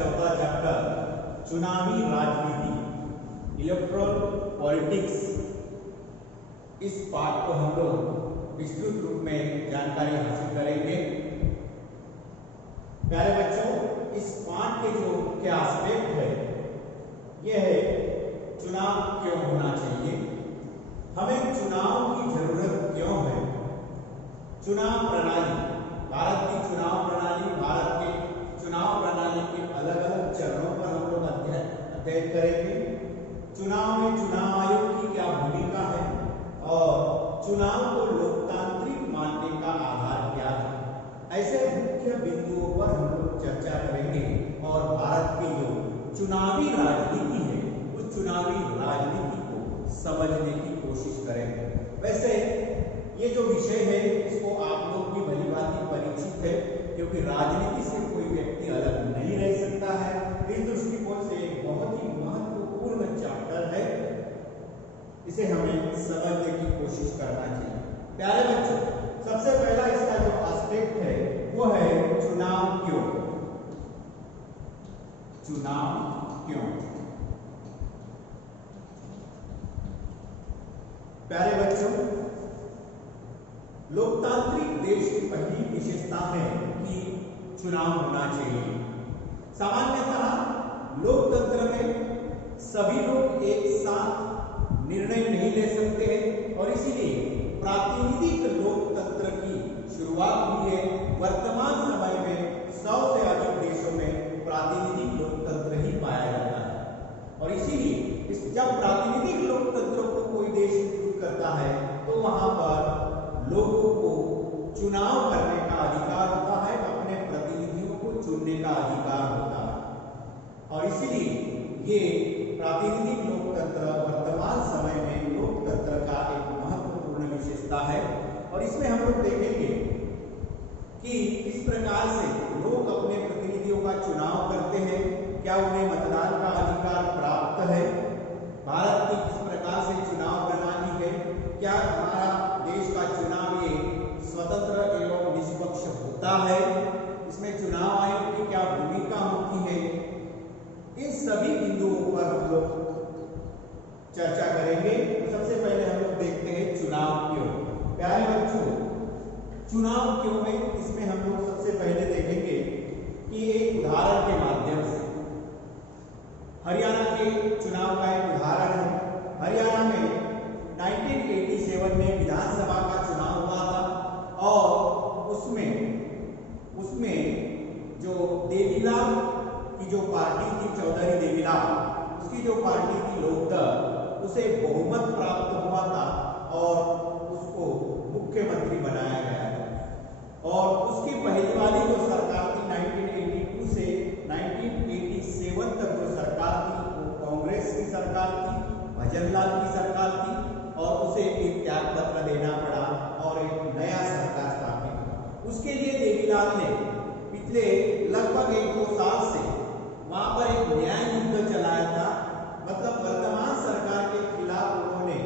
चौथा चैप्टर चुनावी राजनीति, इलेक्टोरल पॉलिटिक्स, इस पाठ को हम लोग विस्तृत रूप में जानकारी हासिल करेंगे। प्यारे बच्चों, इस पाठ के जो मुख्य एस्पेक्ट है यह है चुनाव क्यों होना चाहिए, हमें चुनाव की जरूरत क्यों है, चुनाव प्रणाली, भारत की चुनाव प्रणाली, भारत के चुनाव प्रणाली के अलग अलग चरणों पर हम लोग अध्ययन करेंगे। चुनाव में चुनाव आयोग की क्या भूमिका है और चुनाव को लोकतांत्रिक मानने का आधार क्या है, ऐसे मुख्य बिंदुओं पर हम लोग चर्चा करेंगे और भारत की जो चुनावी राजनीति है उस चुनावी राजनीति को समझने की कोशिश करेंगे। वैसे ये जो विषय है इसको आप लोग भी भली भांति परिचित है, क्योंकि राजनीति से कोई व्यक्ति अलग नहीं रह सकता है। इस दृष्टिकोण से एक बहुत ही महत्वपूर्ण चैप्टर है, इसे हमें समझने की कोशिश करना चाहिए। प्यारे बच्चों, सबसे पहला इसका जो एस्पेक्ट है वो है चुनाव क्यों। चुनाव क्यों? प्यारे बच्चों, लोकतांत्रिक देश की पहली विशेषता है कि चुनाव होना चाहिए। सामान्यतः लोकतंत्र में सभी लोग एक साथ निर्णय नहीं ले सकते हैं और इसीलिए प्रातिनिधिक लोकतंत्र की शुरुआत हुई है। वर्तमान समय में 100 से अधिक देशों में प्रातिनिधिक लोकतंत्र ही पाया जाता है और इसीलिए जब प्रातिनिधिक लोकतंत्र को कोई देश शुरू करता है तो वहां पर लोगों को चुनाव करने का अधिकार होता है, अपने प्रतिनिधियों को चुनने का अधिकार होता है और इसीलिए ये प्रातिनिधिक लोकतंत्र वर्तमान समय में लोकतंत्र का एक महत्वपूर्ण विशेषता है। और इसमें हम लोग देखेंगे कि किस प्रकार से लोग अपने प्रतिनिधियों का चुनाव करते हैं, क्या उन्हें मतदान का अधिकार प्राप्त है, भारत की किस प्रकार से चुनाव प्रणाली है, क्या हमारा देश का चुनाव ये स्वतंत्र एवं निष्पक्ष होता है, इसमें चुनाव आयोग की क्या भूमिका होती है, इन सभी बिंदुओं पर हम लोग चर्चा करेंगे। तो सबसे पहले हम लोग देखते हैं चुनाव क्यों। प्यारे बच्चों, चुनाव क्यों में इसमें हम लोग सबसे पहले देखेंगे कि एक उदाहरण के माध्यम से, हरियाणा के चुनाव का एक उदाहरण है। हरियाणा में 1987 में विधानसभा का चुनाव हुआ था और उसमें जो देवीलाल की जो पार्टी थी, चौधरी देवीलाल, उसकी जो पार्टी थी लोकदल, उसे बहुमत प्राप्त हुआ था और उसको मुख्यमंत्री बनाया गया था। और उसकी पहली वाली जो सरकार थी 1982 से 1987 तक जो सरकार थी वो कांग्रेस की सरकार थी, भजनलाल की सरकार थी और उसे एक त्याग पत्र देना पड़ा और एक नया सरकार स्थापित हुआ। उसके लिए देवीलाल ने पिछले लगभग 1-2 साल से वहां पर एक न्याय युद्ध चलाया था। मतलब वर्तमान सरकार के खिलाफ उन्होंने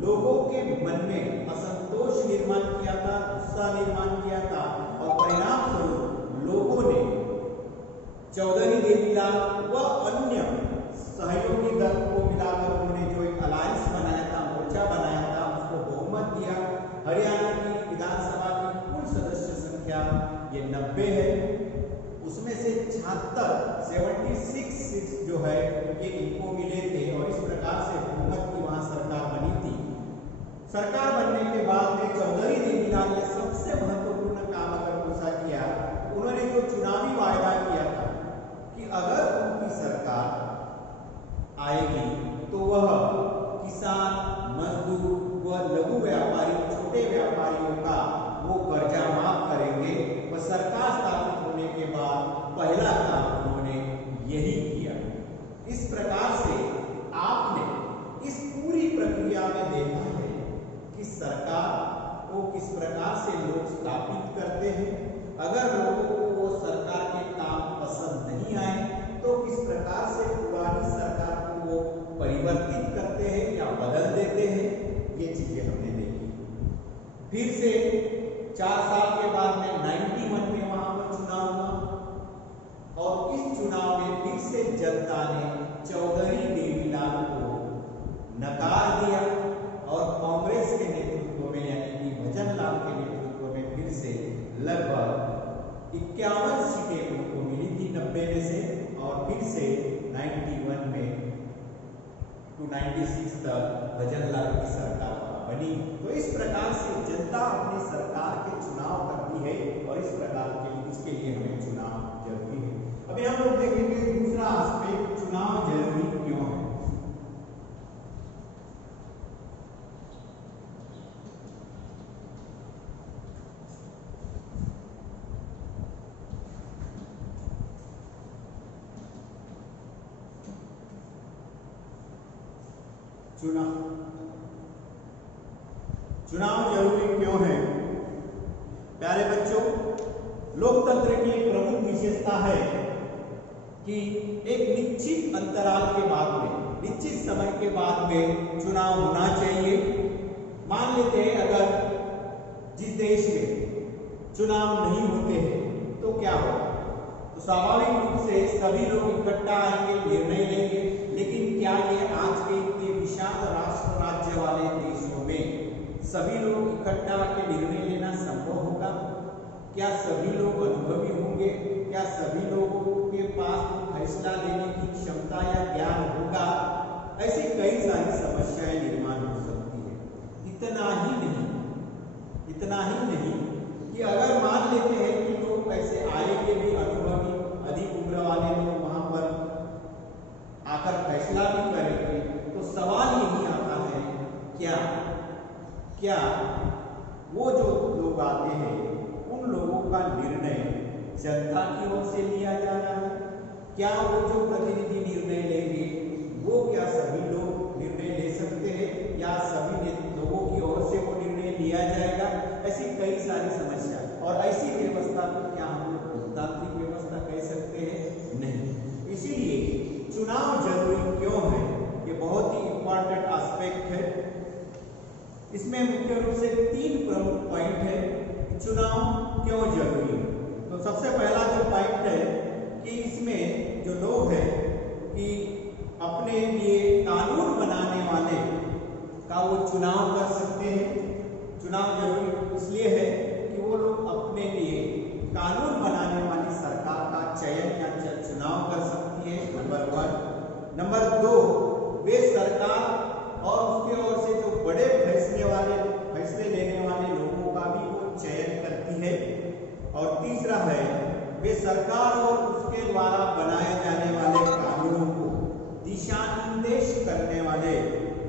लोगों के मन में असंतोष निर्माण किया था, गुस्सा निर्माण किया था और परिणाम स्वरूप लोगों ने चौधरी देवीलाल व अन्य सहयोगी दल को मिलाकर उन्होंने जो एक अलायंस बनाया था, मोर्चा बनाया था, उसको बहुमत दिया। हरियाणा की विधानसभा की कुल सदस्य संख्या ये 90 है, उसमें से 76 सीट्स जो है ये इनको मिले थे और इस प्रकार से बहुमत की वहां सरकार बनी थी। सरकार बनने के बाद में चौधरी देवीलाल ने सबसे महत्वपूर्ण काम अगर कौन सा किया, उन्होंने जो चुनावी वायदा किया था कि अगर उनकी सरकार आएगी तो वह किसान, मजदूर व लघु व्यापारी, छोटे व्यापारियों का वो कर्जा माफ करेंगे। वह सरकार स्थापित होने के बाद पहला काम उन्होंने यही किया। इस प्रकार से आपने इस पूरी प्रक्रिया में देखा है कि सरकार को किस प्रकार से लोग स्थापित करते हैं। अगर लोगों को वो सरकार के काम पसंद नहीं आए तो किस प्रकार से पुरानी सरकार को वो परिवर्तित करते हैं या बदल देते हैं, ये चीजें हमने देखी। फिर से 4 साल के बाद में 91 में वहां पर चुनाव हुआ और इस चुनाव में फिर से जनता ने चौधरी देवीलाल को नकार दिया और कांग्रेस के नेतृत्व में यानी कि भजन लाल के नेतृत्व में फिर से लगभग 51 सीटें उनको मिली थी 90 में से, और फिर से 91 में to 96 तक भजन लाल की सरकार बनी। तो इस प्रकार से जनता अपनी सरकार के चुनाव करती है और इस प्रकार के इसके लिए हमें चुनाव जरूरी है। अभी हम लोग देखेंगे दूसरा एस्पेक्ट, चुनाव जरूरी क्यों है। चुनाव जरूरी क्यों है? प्यारे बच्चों, लोकतंत्र की एक प्रमुख विशेषता है कि एक निश्चित अंतराल के बाद में, निश्चित समय के बाद में चुनाव होना चाहिए। मान लेते हैं अगर जिस देश में चुनाव नहीं होते हैं तो क्या होगा? तो स्वाभाविक रूप से सभी लोग इकट्ठा आएंगे, निर्णय लेंगे, लेकिन क्या ये आज के इतने विशाल राष्ट्र राज्य वाले देशों में सभी लोग इकट्ठा आके निर्णय लेना संभव होगा? क्या सभी लोग अनुभवी होंगे? क्या सभी लोगों के पास फैसला लेने की क्षमता या ज्ञान होगा? ऐसी कई सारी समस्याएं निर्माण हो सकती है। इतना ही नहीं कि अगर मान लेते हैं कि लोग ऐसे आएंगे भी अनुभवी अधिक उम्र वाले लोग वहां पर आकर फैसला भी करेंगे, तो सवाल यही आता है क्या वो जो लोग आते हैं उन लोगों का निर्णय जनता की ओर से लिया जा रहा है? क्या वो जो प्रतिनिधि निर्णय लेंगे वो क्या सभी लोग निर्णय ले सकते हैं या सभी लोगों की ओर से वो निर्णय लिया जाएगा? ऐसी कई सारी समस्या, और ऐसी व्यवस्था को क्या हम लोग लोकतांत्रिक व्यवस्था कह सकते हैं? नहीं। इसीलिए चुनाव जरूरी क्यों है, ये बहुत ही इंपॉर्टेंट एस्पेक्ट है। इसमें मुख्य रूप से 3 प्रमुख पॉइंट है कि चुनाव क्यों जरूरी है। तो सबसे पहला जो पॉइंट है कि इसमें जो लोग हैं कि अपने लिए कानून बनाने वाले का वो चुनाव कर सकते हैं। चुनाव जरूरी इसलिए है कि वो लोग अपने लिए कानून बनाने वाली सरकार का चयन या चुनाव कर सकती है, नंबर 1। नंबर 2, वे सरकार और उसके ओर से जो बड़े फैसले लेने वाले लोगों का भी वो चयन करती है। और तीसरा है, वे सरकार और उसके द्वारा बनाए जाने वाले कानूनों को दिशा निर्देश करने वाले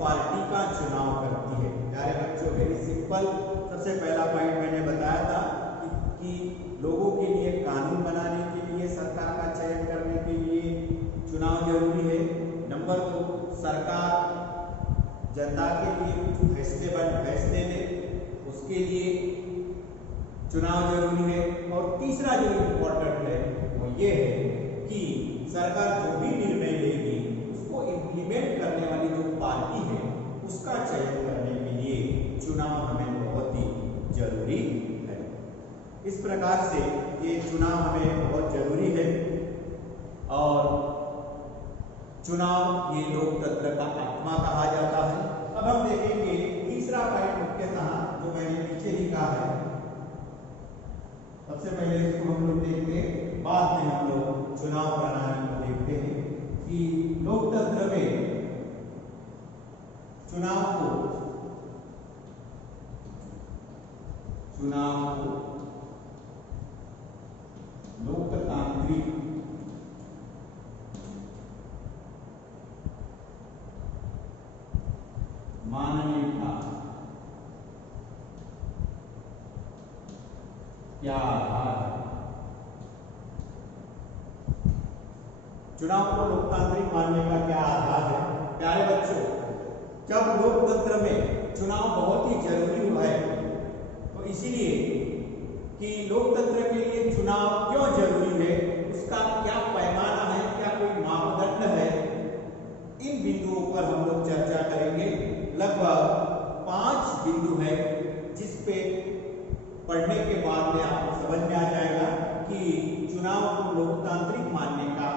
पार्टी का चुनाव करती है। प्यारे बच्चों, वेरी सिंपल। सबसे पहला पॉइंट मैंने बताया था कि लोगों के लिए कानून बनाने के लिए, सरकार का चयन करने के लिए चुनाव जरूरी है। नंबर 2, सरकार जनता के लिए कुछ फैसले ले, उसके लिए चुनाव जरूरी है। और तीसरा जो इम्पोर्टेंट है वो ये है कि सरकार जो भी निर्णय लेगी उसको इम्प्लीमेंट करने वाली जो पार्टी है उसका चयन करने के लिए चुनाव हमें बहुत ही जरूरी है। इस प्रकार से ये चुनाव हमें बहुत जरूरी है और चुनाव ये लोकतंत्र का आत्मा कहा जाता है। अब हम देखेंगे तीसरा पॉइंट मुख्यतः जो मैंने पीछे ही कहा है। सबसे पहले इसको हम लोग देखते हैं, बाद में हम लोग चुनाव प्रणाली को देखते हैं कि लोकतंत्र में चुनाव को लोकतांत्रिक मानने का क्या आधार है? चुनाव को लोकतांत्रिक मानने का क्या आधार है? प्यारे बच्चों, जब लोकतंत्र में चुनाव बहुत ही जरूरी है तो इसीलिए कि लोकतंत्र के लिए चुनाव क्यों जरूरी है, उसका क्या पैमाना है, क्या कोई मापदंड है, इन बिंदुओं पर हम लोग चर्चा करेंगे। लगभग 5 बिंदु है जिस पे पढ़ने के बाद में आपको समझ में आ जाएगा कि चुनाव को लोकतांत्रिक मानने का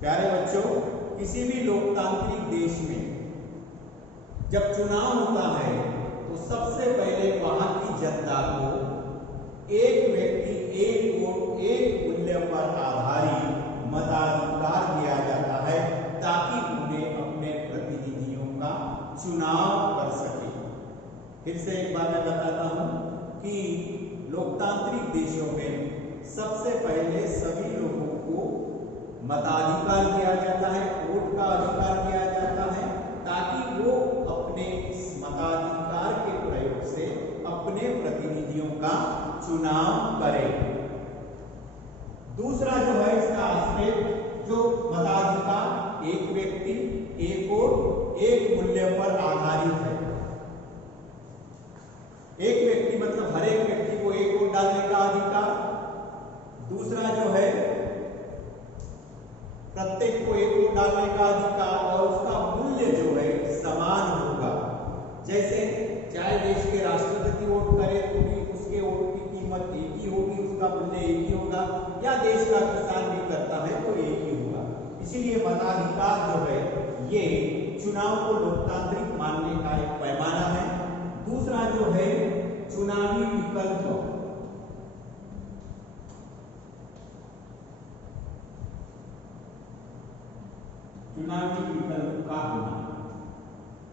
प्यारे बच्चों, किसी भी लोकतांत्रिक देश में जब चुनाव होता है तो सबसे पहले वहां की जनता को एक व्यक्ति एक वोट एक मूल्य पर आधारित मताधिकार दिया जाता है ताकि उन्हें अपने प्रतिनिधियों का चुनाव कर सके। फिर से एक बात मैं बताता हूं कि लोकतांत्रिक देशों में सबसे पहले सभी लोगों को मताधिकार दिया जाता है, वोट का अधिकार दिया जाता है ताकि वो अपने इस मताधिकार के प्रयोग से अपने प्रतिनिधियों का चुनाव करें। दूसरा जो है इसका एस्पेक्ट, जो मताधिकार एक व्यक्ति एक वोट एक मूल्य पर आधारित है। एक व्यक्ति मतलब हर एक व्यक्ति को एक वोट डालने का अधिकार। दूसरा जो है प्रत्येक को एक वोट डालने का अधिकार और उसका मूल्य जो है समान होगा। जैसे चाहे देश के राष्ट्रपति वोट करे तो भी उसके वोट की कीमत एक ही होगी, उसका मूल्य एक ही होगा, या देश का किसान भी करता है तो एक ही होगा। इसीलिए मताधिकार जो है ये चुनाव को लोकतांत्रिक मानने का एक पैमाना है। दूसरा जो है चुनावी विकल्प, चुनावी विकल्प का होना।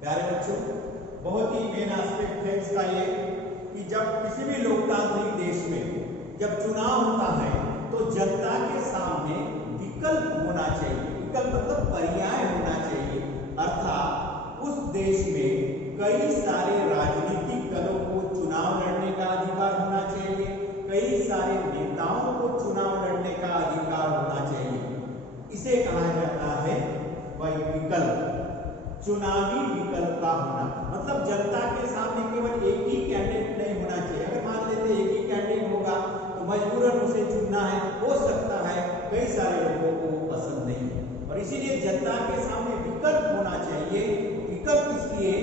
प्यारे बच्चों, बहुत ही मेन एस्पेक्ट है इसका ये कि जब किसी भी लोकतांत्रिक देश में जब चुनाव होता है तो जनता के सामने विकल्प होना चाहिए। विकल्प मतलब पर्याय होना चाहिए, अर्थात उस देश में कई सारे राजनीतिक दलों को चुनाव लड़ने का अधिकार होना चाहिए, कई सारे नेताओं को चुनाव लड़ने का अधिकार होना चाहिए। इसे कहा जाता है वही विकल्प, चुनावी विकल्प का होना। मतलब जनता के सामने केवल एक ही कैंडिडेट नहीं होना चाहिए। अगर मान लेते एक ही कैंडिडेट होगा तो मजबूरन उसे चुनना है, हो सकता है कई सारे लोगों को पसंद नहीं है, और इसीलिए जनता के सामने विकल्प होना चाहिए। विकल्प इसलिए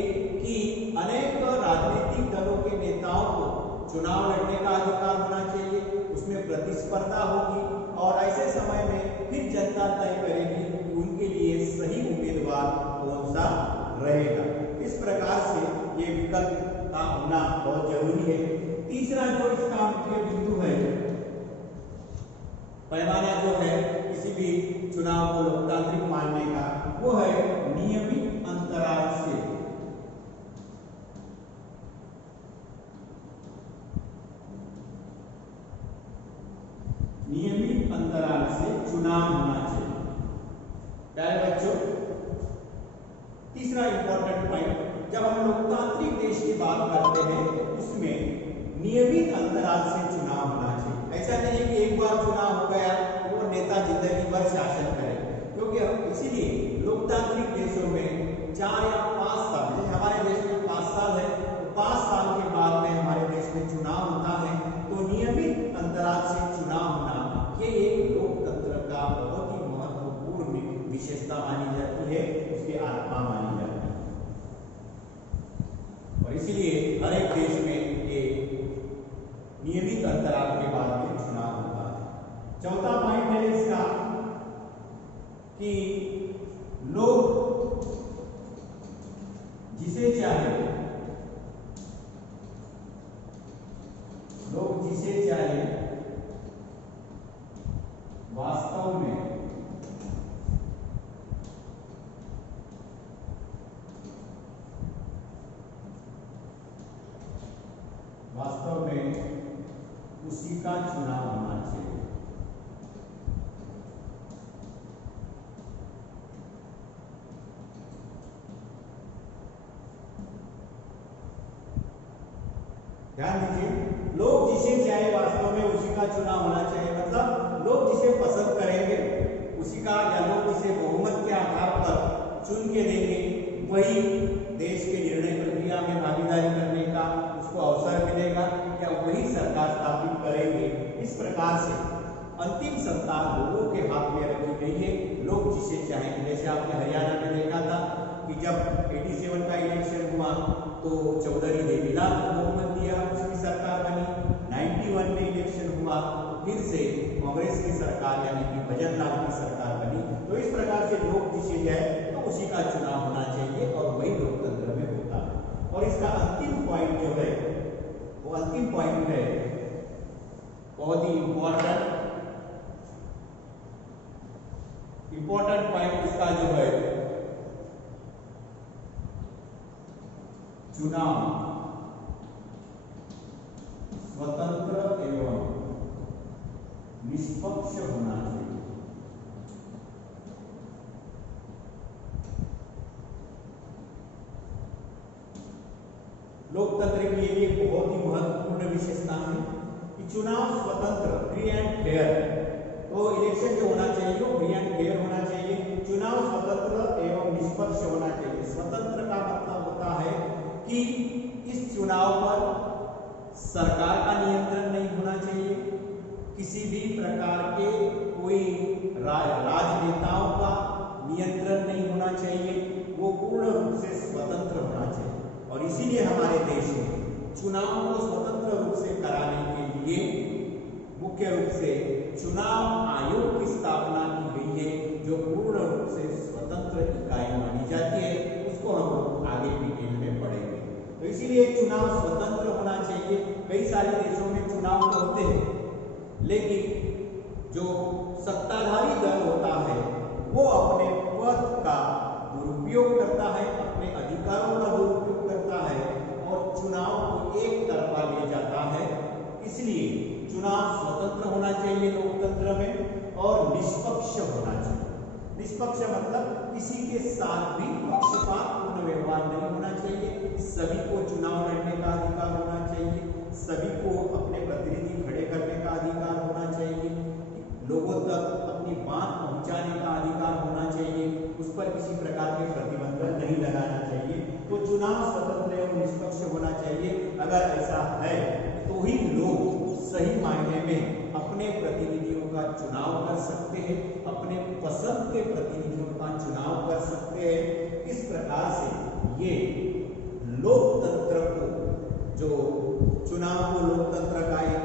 कि अनेक राजनीतिक दलों के नेताओं को चुनाव लड़ने का अधिकार होना चाहिए, उसमें प्रतिस्पर्धा होगी और ऐसे समय में फिर जनता तय करेगी कि उनके लिए सही उम्मीदवार कौन सा रहेगा। इस प्रकार से ये विकल्प का होना बहुत जरूरी है। तीसरा जो इसका मुख्य बिंदु है, पैमाना जो है किसी भी चुनाव को लोकतांत्रिक मानने का, वो है नियमित अंतराल से, नियमित अंतराल से चुनाव होना चाहिए। प्यारे बच्चों, तीसरा इंपॉर्टेंट पॉइंट, जब हम लोकतांत्रिक देश की बात करते हैं उसमें नियमित अंतराल से चुनाव होना चाहिए। ऐसा नहीं है कि एक बार चुनाव हो गया वो नेता जिंदगी भर शासन करे, क्योंकि इसीलिए लोकतांत्रिक देशों में 4 या 5 साल, जैसे हमारे देश में 5 साल है तो 5 साल के बाद में हमारे देश में चुनाव होता है। तो नियमित अंतराल से चुनाव होना ये एक लोकतंत्र का बहुत ही महत्वपूर्ण विशेषता मानी जाती है, उसकी आत्मा मानी जाती है, और इसलिए हर एक देश में ये नियमित अंतराल के बाद में चुनाव होता है। चौथा पॉइंट है इसका कि लोग जिसे चाहे वास्तव में उसी का चुनाव होना चाहिए। ध्यान दीजिए, लोग जिसे चाहे वास्तव में उसी का चुनाव होना चाहिए, मतलब लोग जिसे पसंद करेंगे उसी का, या लोग जिसे बहुमत के आधार पर चुन के देंगे वही देश के निर्णय प्रक्रिया में भागीदारी करने का उसको अवसर मिलेगा, या वही सरकार स्थापित करेंगे। इस प्रकार से अंतिम सत्ता लोगों के हाथ में रखी गई है, लोग जिसे चाहेंगे। जैसे आपने हरियाणा में देखा था कि जब 87 का इलेक्शन हुआ तो चौधरी देवीलाल को बहुमत दिया, उसकी सरकार बनी। 91 में इलेक्शन हुआ तो फिर से कांग्रेस की सरकार यानी कि भजन लाल की सरकार बनी। तो इस लोग जिसे जाए तो उसी का चुनाव होना चाहिए और वही लोकतंत्र में होता है। और इसका अंतिम पॉइंट जो है वो अंतिम पॉइंट है बहुत ही इंपॉर्टेंट पॉइंट इसका जो है चुनाव स्वतंत्र एवं निष्पक्ष होना चाहिए। लोकतंत्र की ये एक बहुत ही महत्वपूर्ण विशेषता है कि चुनाव स्वतंत्र फ्री एंड फेयर, तो इलेक्शन जो होना चाहिए वो फ्री एंड फेयर होना चाहिए। चुनाव स्वतंत्र एवं निष्पक्ष होना चाहिए। स्वतंत्र का मतलब होता है कि इस चुनाव पर सरकार का नियंत्रण नहीं होना चाहिए, किसी भी प्रकार के कोई राजनेताओं का नियंत्रण नहीं होना चाहिए, वो पूर्ण रूप से स्वतंत्र होना चाहिए। और इसीलिए हमारे देश में चुनाव को स्वतंत्र रूप से कराने के लिए मुख्य रूप से चुनाव आयोग की स्थापना की गई है, जो पूर्ण रूप से स्वतंत्र इकाई मानी जाती है। उसको हम लोग आगे डिटेल में पढ़ेंगे। तो इसीलिए चुनाव स्वतंत्र होना चाहिए। कई सारे देशों में चुनाव होते हैं, लेकिन जो सत्ताधारी दल होता है वो अपने पद का दुरुपयोग करता है, अपने अधिकारों का दुरुपयोग करता है और चुनाव को एक तरफा ले जाता है। इसलिए चुनाव स्वतंत्र होना चाहिए लोकतंत्र में और निष्पक्ष होना चाहिए। निष्पक्ष मतलब किसी के साथ भी पक्षपातपूर्ण व्यवहार नहीं होना चाहिए। सभी को चुनाव लड़ने का अधिकार होना चाहिए, सभी को अपने प्रतिनिधि खड़े करने का अधिकार होना चाहिए, लोगों तक अपनी बात पहुंचाने का अधिकार होना चाहिए, उस पर किसी प्रकार के प्रतिबंध नहीं लगाना चाहिए। तो चुनाव स्वतंत्र एवं निष्पक्ष होना चाहिए। अगर ऐसा है तो ही लोग सही मायने में अपने प्रतिनिधियों का चुनाव कर सकते हैं, अपने पसंद के प्रतिनिधियों का चुनाव कर सकते हैं। इस प्रकार से ये लोकतंत्र को, जो चुनाव को लोकतंत्र का एक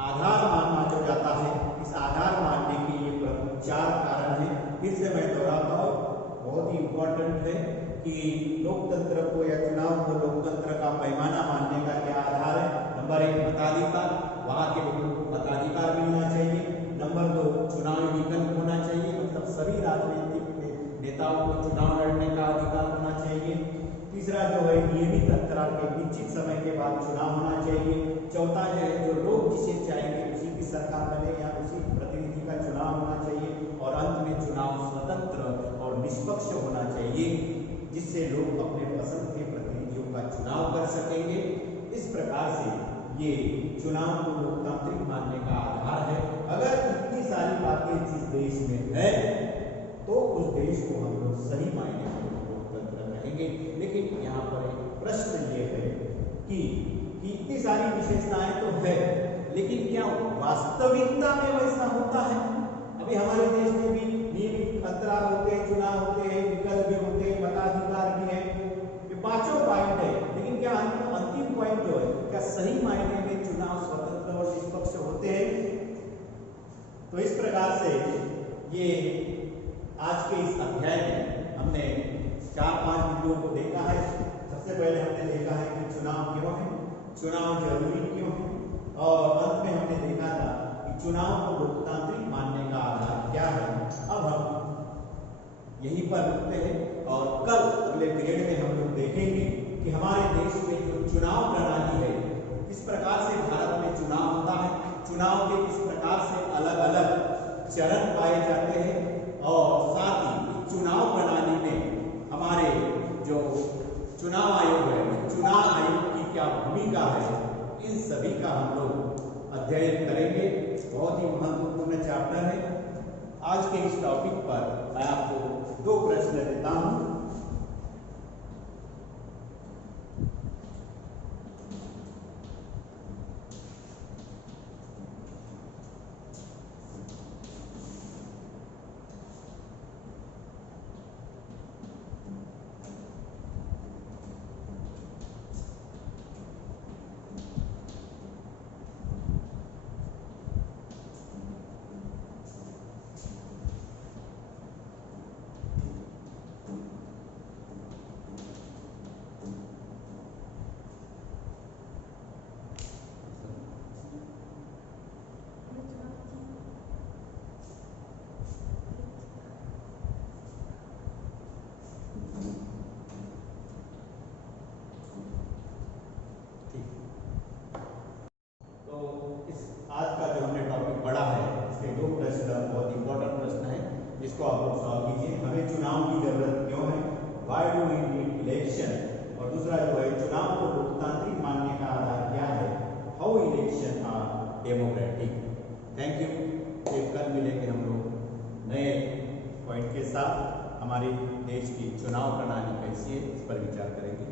आधार माना जो जाता है, इस आधार मानने के ये प्रमुख 4 कारण हैं। फिर से मैं दोहराता हूँ, बहुत ही इंपॉर्टेंट है कि लोकतंत्र को या चुनाव को लोकतंत्र का पैमाना मानने का क्या आधार है। नंबर 1 मताधिकार, वहां के लोगों को मताधिकार मिलना चाहिए। नंबर 2 चुनावी विकल्प होना चाहिए, मतलब सभी राजनीतिक नेताओं को चुनाव लड़ने का अधिकार होना चाहिए। तीसरा जो है नियमित अंतराल के निश्चित समय के बाद चुनाव होना चाहिए। चौथा जो है जो लोग जिसे चाहेंगे उसी की सरकार बने या उसी प्रतिनिधि का चुनाव होना चाहिए। और अंत में चुनाव स्वतंत्र और निष्पक्ष होना चाहिए, जिससे लोग अपने पसंद के प्रतिनिधियों का चुनाव कर सकेंगे। इस प्रकार से ये चुनाव को लोकतांत्रिक मानने का आधार है। अगर इतनी सारी बातें जिस देश में है तो उस देश को हम लोग सही मायने में लोकतंत्र कहेंगे। लेकिन यहाँ पर एक प्रश्न ये है कि इतनी सारी विशेषताएं तो है, लेकिन क्या वास्तविकता में वैसा होता है? अभी हमारे देश में भी नियमित अंतराल होते हैं, चुनाव होते हैं, विकल्प भी होते हैं, मताधिकार भी है, ये 5 पॉइंट है। लेकिन क्या अंतिम पॉइंट जो है, क्या सही मायने में चुनाव स्वतंत्र और निष्पक्ष होते हैं? तो इस प्रकार से ये आज के इस अध्याय में हमने 4-5 बिंदुओं को देखा है। सबसे पहले हमने देखा है कि चुनाव क्यों है, चुनाव जरूरी क्यों है, और अंत में हमने देखा था कि चुनाव को लोकतांत्रिक मानने का आधार क्या है। अब हम यहीं पर रुकते हैं और कल अगले पीरियड में हम लोग देखेंगे कि हमारे देश में जो चुनाव प्रणाली है, किस प्रकार से भारत में चुनाव होता है, चुनाव के किस प्रकार से अलग अलग चरण पाए जाते हैं, और साथ ही चुनाव प्रणाली में हमारे जो चुनाव आयोग है, चुनाव आयोग की क्या भूमिका है, इन सभी का हम लोग अध्ययन करेंगे। बहुत ही महत्वपूर्ण चैप्टर है। आज के इस टॉपिक पर मैं आपको 2 प्रश्न देता हूं। प्रॉब्लम सॉल्व कीजिए। हमें चुनाव की जरूरत क्यों है, why do we need election, और दूसरा जो है चुनाव को लोकतांत्रिक मानने का आधार क्या है, how election are democratic. Thank you. फिर कल मिलेंगे हम लोग नए पॉइंट के साथ। हमारे देश की चुनाव प्रणाली कैसी है इस पर विचार करेंगे।